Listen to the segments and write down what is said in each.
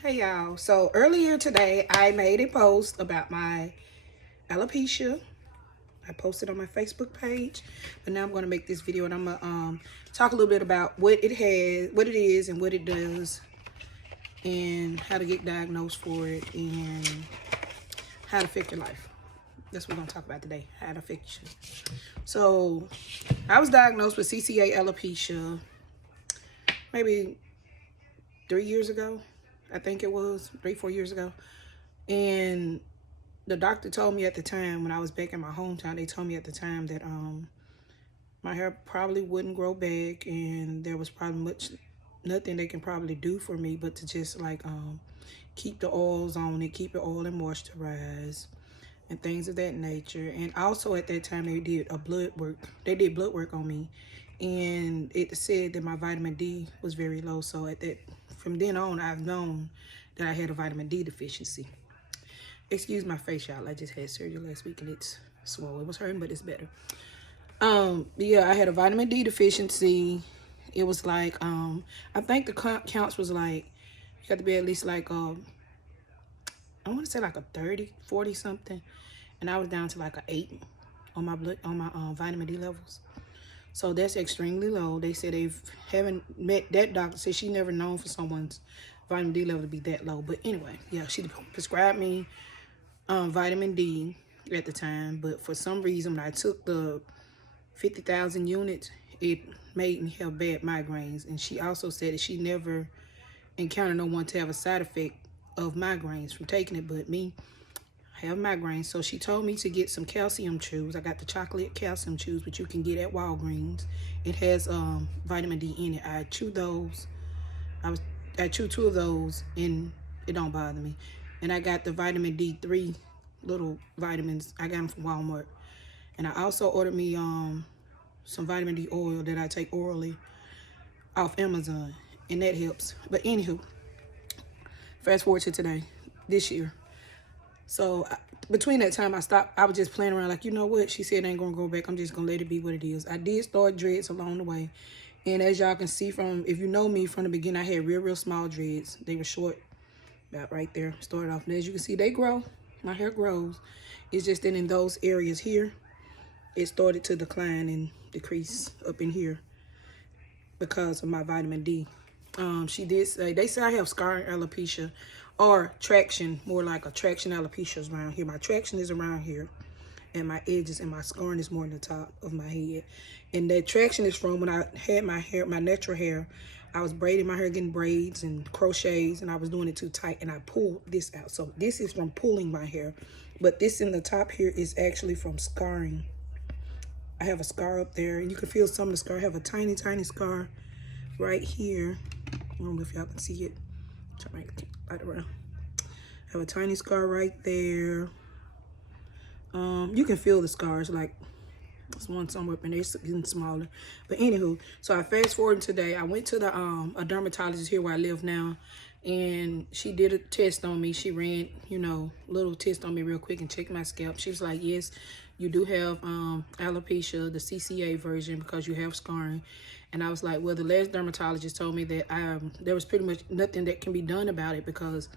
Hey y'all, so earlier today I made a post about my alopecia. I posted on my Facebook page, but now I'm going to make this video and I'm going to talk a little bit about what it is and what it does, and how to get diagnosed for it and how to affect your life. That's what we're going to talk about today, how to affect you. So I was diagnosed with CCA alopecia maybe 3 years ago. I think it was 3-4 years ago. And the doctor told me at the time, when I was back in my hometown, they told me at the time that my hair probably wouldn't grow back, and there was probably nothing they can probably do for me but to just like keep the oils on it, keep it oil and moisturize and things of that nature. And also at that time they did blood work on me, and it said that my vitamin D was very low. So from then on, I've known that I had a vitamin D deficiency. Excuse my face, y'all. I just had surgery last week and it's swollen. It was hurting, but it's better. Yeah, I had a vitamin D deficiency. It was like, I think the counts was like, you got to be at least like, I want to say like a 30, 40 something. And I was down to like an 8 on my vitamin D levels. So that's extremely low. They said they haven't met, that doctor said she never known for someone's vitamin D level to be that low. But anyway, yeah, she prescribed me vitamin D at the time, but for some reason when I took the 50,000 units, it made me have bad migraines. And she also said that she never encountered no one to have a side effect of migraines from taking it, but me. I have migraines. So she told me to get some calcium chews. I got the chocolate calcium chews, which you can get at Walgreens. It has vitamin D in it. I chew those. I chew 2 of those and it don't bother me. And I got the vitamin D3 little vitamins. I got them from Walmart. And I also ordered me some vitamin D oil that I take orally off Amazon, and that helps. But anywho, fast forward to today, this year. So between that time, I was just playing around like, you know what? She said I ain't gonna go back. I'm just gonna let it be what it is. I did start dreads along the way. And as y'all can see from, if you know me from the beginning, I had real small dreads. They were short, about right there, started off. And as you can see, they grow. My hair grows. It's just that in those areas here, it started to decline and decrease up in here because of my vitamin D. She did say, they say I have scarring alopecia, or traction, more like a traction alopecia is around here. My traction is around here, and my edges, and my scarring is more in the top of my head. And that traction is from when I had my hair, my natural hair. I was braiding my hair, getting braids and crochets, and I was doing it too tight, and I pulled this out. So this is from pulling my hair, but this in the top here is actually from scarring. I have a scar up there, and you can feel some of the scar. I have a tiny scar right here. I don't know if y'all can see it. Try to light around. I have a tiny scar right there. You can feel the scars, like there's one somewhere up in there, it's getting smaller. But anywho, so I fast forward today. I went to the a dermatologist here where I live now, and she did a test on me. She ran, you know, a little test on me real quick and checked my scalp. She was like, yes, you do have alopecia, the CCA version, because you have scarring. And I was like, well, the last dermatologist told me that there was pretty much nothing that can be done about it, because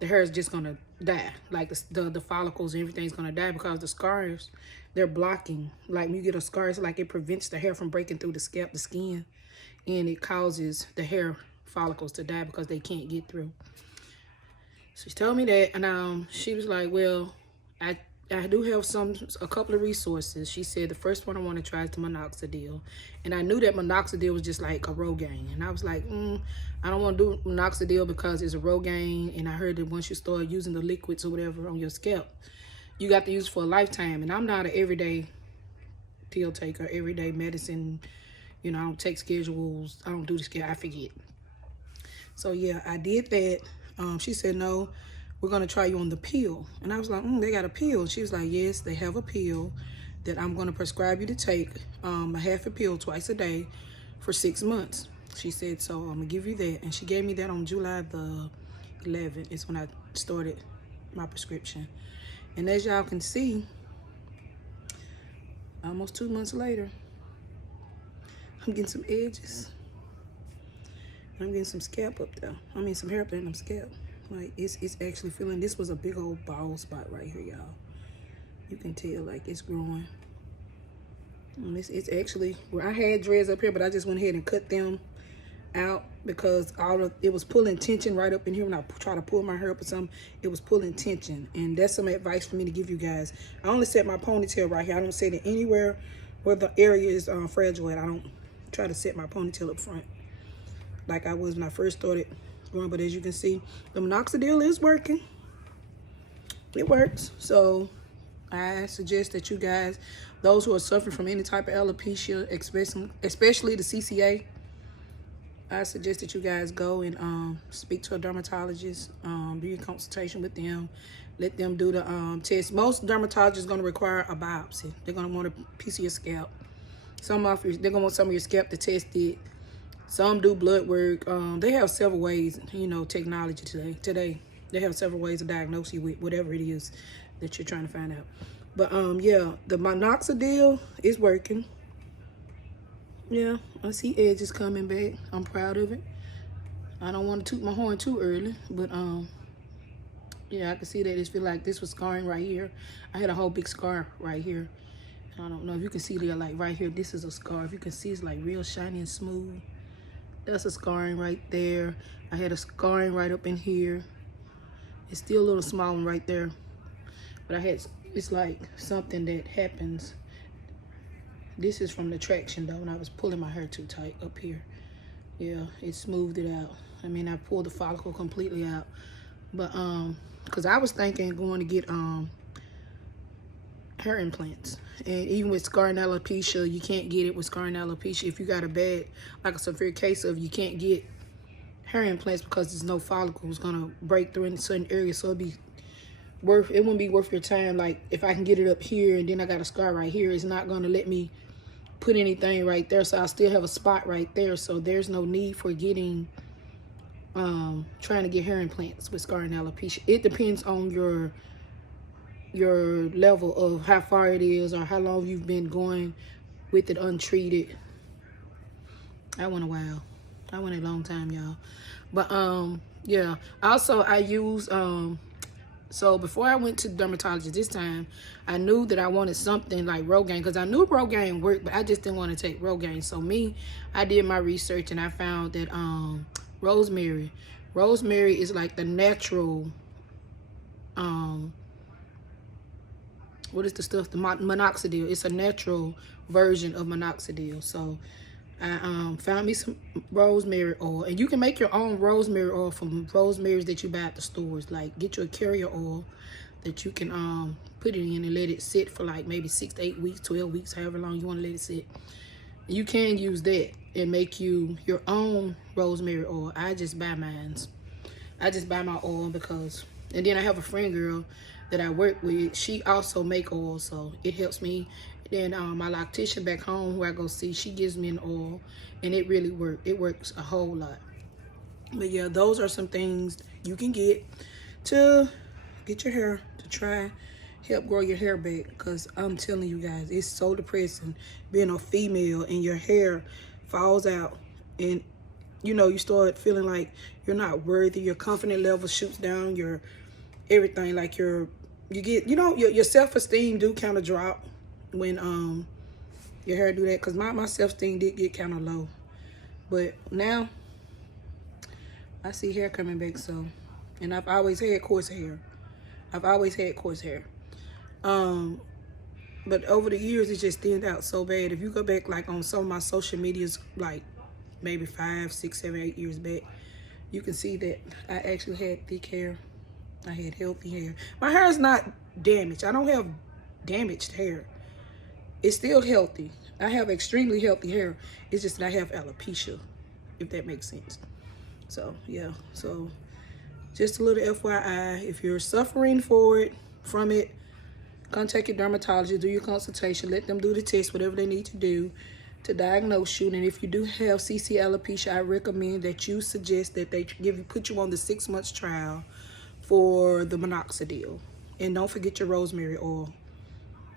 the hair is just gonna die. Like the follicles and everything's gonna die, because the scars, they're blocking. Like when you get a scar, it's like it prevents the hair from breaking through the scalp, the skin, and it causes the hair follicles to die because they can't get through. So she told me that, and she was like, well, I do have a couple of resources. She said the first one I want to try is the minoxidil. And I knew that minoxidil was just like a Rogaine. And I was like, I don't want to do minoxidil because it's a Rogaine. And I heard that once you start using the liquids or whatever on your scalp, you got to use it for a lifetime. And I'm not an everyday pill taker, everyday medicine. You know, I don't take schedules. I don't do the schedule. I forget. So yeah, I did that. She said, no, we're going to try you on the pill. And I was like, they got a pill. She was like, yes, they have a pill that I'm going to prescribe you to take a half a pill twice a day for 6 months. She said, so I'm going to give you that. And she gave me that on July the 11th. It's when I started my prescription. And as y'all can see, almost 2 months later, I'm getting some edges. I'm getting some scalp up there. I mean, some hair up there in them scalp. Like, it's actually feeling, this was a big old bald spot right here, y'all. You can tell, like, it's growing. And it's actually, well, I had dreads up here, but I just went ahead and cut them out because it was pulling tension right up in here. When I try to pull my hair up or something, it was pulling tension. And that's some advice for me to give you guys. I only set my ponytail right here. I don't set it anywhere where the area is fragile at. I don't try to set my ponytail up front like I was when I first started growing. But as you can see, the minoxidil is working. It works. So I suggest that you guys, those who are suffering from any type of alopecia, especially the CCA, I suggest that you guys go and speak to a dermatologist, do your consultation with them, let them do the test. Most dermatologists are going to require a biopsy. They're going to want a piece of your scalp. They're going to want some of your scalp to test it. Some do blood work. They have several ways, you know, technology today. They have several ways to diagnose you with whatever it is that you're trying to find out. But yeah, the minoxidil is working. Yeah, I see edges coming back. I'm proud of it. I don't want to toot my horn too early, but yeah, I can see that it feel like this was scarring right here. I had a whole big scar right here. I don't know if you can see there, like right here, this is a scar. If you can see, it's like real shiny and smooth. That's a scarring right there. I had a scarring right up in here. It's still a little small one right there. But it's like something that happens. This is from the traction though, when I was pulling my hair too tight up here. Yeah, it smoothed it out. I mean, I pulled the follicle completely out. But because I was thinking going to get hair implants. And even with scarring alopecia, you can't get it with scarring alopecia. If you got a bad, like a severe case of, you can't get hair implants because there's no follicles gonna break through in certain areas. So it wouldn't be worth your time. Like if I can get it up here and then I got a scar right here, it's not gonna let me put anything right there. So I still have a spot right there. So there's no need for getting, trying to get hair implants with scarring alopecia. It depends on your level of how far it is or how long you've been going with it untreated. I went a while. I went a long time, y'all. But yeah. Also I use so before I went to the dermatologist this time, I knew that I wanted something like Rogaine because I knew Rogaine worked, but I just didn't want to take Rogaine. So I did my research and I found that rosemary is like the natural what is the stuff? The minoxidil. It's a natural version of minoxidil. So I found me some rosemary oil, and you can make your own rosemary oil from rosemaries that you buy at the stores. Like get you a carrier oil that you can put it in and let it sit for like maybe 6 to 8 weeks, 12 weeks, however long you want to let it sit. You can use that and make you your own rosemary oil. I just buy mines. I just buy my oil because, and then I have a friend girl that I work with. She also make oil, so it helps me. Then my loctician back home, who I go see, she gives me an oil, and it really works. It works a whole lot. But yeah, those are some things you can get to get your hair to try help grow your hair back. Because I'm telling you guys, it's so depressing being a female and your hair falls out, and you know, you start feeling like you're not worthy. Your confidence level shoots down. Your everything, like you get, you know, your self-esteem do kind of drop when your hair do that. Because my self-esteem did get kind of low, but now I see hair coming back. So, and I've always had coarse hair. But over the years it just thinned out so bad. If you go back like on some of my social medias, like maybe 5, 6, 7, 8 years back, you can see that I actually had thick hair. I had healthy hair. My hair is not damaged. I don't have damaged hair. It's still healthy. I have extremely healthy hair. It's just that I have alopecia, if that makes sense. So yeah, so just a little FYI, if you're suffering from it, contact your dermatologist, do your consultation, let them do the test, whatever they need to do to diagnose you. And if you do have CC alopecia, I recommend that you suggest that they put you on the 6 months trial for the minoxidil. And don't forget your rosemary oil.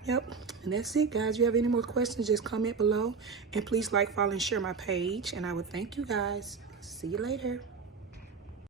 Yep, and that's it, guys. If you have any more questions, just comment below. And please like, follow, and share my page. And I would thank you guys. See you later.